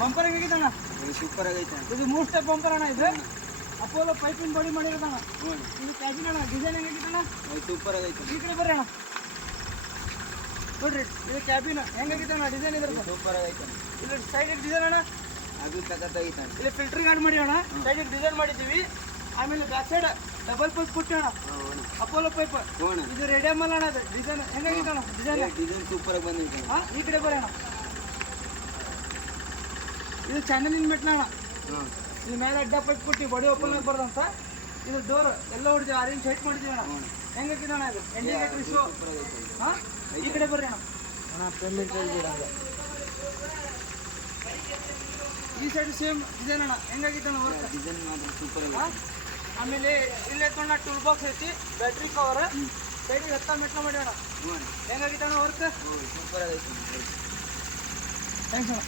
Bumper ಹೇಗಿದ್ದಣ್ಣ? Super ಆಗೈತೆ. ಇದು 3 step bumper ಅಣ್ಣ. ಇದು ಅಪೋಲೋ ಪೈಪಿಂಗ್ ಬಾಡಿ ಮಾಡಿರೋದಣ್ಣ. ಇದು ಕ್ಯಾಬಿನ್ ಅಣ್ಣ. ಡಿಸೈನ್ ಹೆಂಗಾಗಿತ್ತಣ್ಣ? ಸೂಪರ್ ಆಗೈತೆ. ಈ ಕಡೆ ಬರ್ರಿ ಅಣ್ಣ. ನೋಡ್ರಿ ಇದು ಕ್ಯಾಬಿನ್ ಹೆಂಗಾಗಿತ್ತಣ್ಣ ಡಿಸೈನ್ ಇದ್ರದ್ದು? ಸೂಪರ್ ಆಗೈತೆ. ಇಲ್ಲಿ ಸೈಡ್ ಡಿಸೈನ್ ಅಣ್ಣ. ಅದು ಸಖತ್ತಾಗೈತೆ. ಇಲ್ಲಿ ಫಿಲ್ಟರ್ ಗಾರ್ಡ್ ಮಾಡಿ ಅಣ್ಣ. ಸೈಡ್ ಡಿಸೈನ್ ಮಾಡಿದ್ದೀವಿ. ಆಮೇಲೆ ಬ್ಯಾಕ್ ಸೈಡ್ ಡಬಲ್ ಪೈಪ್ ಕೊಟ್ಟಿ ಅಣ್ಣ. Apollo pipe. ಇದು ರೇಡಿಯಮ್ ಅಲ್ಲ ಅಣ್ಣ. ಅದು ಡಿಸೈನ್ ಹೆಂಗಾಗಿತ್ತಣ್ಣ? ಡಿಸೈನ್ ಸೂಪರ್ ಆಗಿ ಬಂದೈತೆ. ಈ ಕಡೆ ಬರ್ರಿ ಅಣ್ಣ. ಇದು ಚಾನಲಿನ ಮೆಟ್ಲ ಅಣ್ಣ. ಇಲ್ಲಿ ಮೇಲೆ ಅಡ್ಡ ಪೈಪ್ ಕೊಟ್ಟು ಬಾಡಿ ಓಪನ್ ಆಗ್ಬಾರ್ದಂತ. ಇದು ಡೋರ್ ಎಲ್ಲ ಹೊಡೆದು ಆರೆಂಜ್ ಹೈಟ್ ಮಾಡಿದ್ದೀವಿ ಅಣ್ಣ. ಹೆಂಗಾಗಿದೆ ಅಣ್ಣ ಇದು ಇಂಡಿಕೇಟರ್ ಶೋ? ಹಾಂ ಈ ಕಡೆ ಬರ್ರಿ ಅಣ್ಣ. ಈ ಸೈಡ್ ಸೇಮ್ ಡಿಸೈನ್ ಅಣ್ಣ. ಹೆಂಗಾಗಿತ್ತು ಅಣ್ಣ ವರ್ಕ್? ಡಿಸೈನ್ ಮಾತ್ರ ಸೂಪರ್ ಆಗಿ. ಆಮೇಲೆ ಇಲ್ಲೇ ತೊಗೊಂಡ ಟೂಲ್ ಬಾಕ್ಸ್ ಐತಿ, ಬ್ಯಾಟ್ರಿ ಕವರ್, ಸೈಡಿಗೆ ಹತ್ತ ಮೆಟ್ಲ ಮಾಡಿ ಅಣ್ಣ. ಹೆಂಗಾಗಿತ್ತು ಅಣ್ಣ ವರ್ಕ್? ಸೂಪರ್ ಆಗೈತೆ. ಥ್ಯಾಂಕ್ಸ್ ಅಣ್ಣ.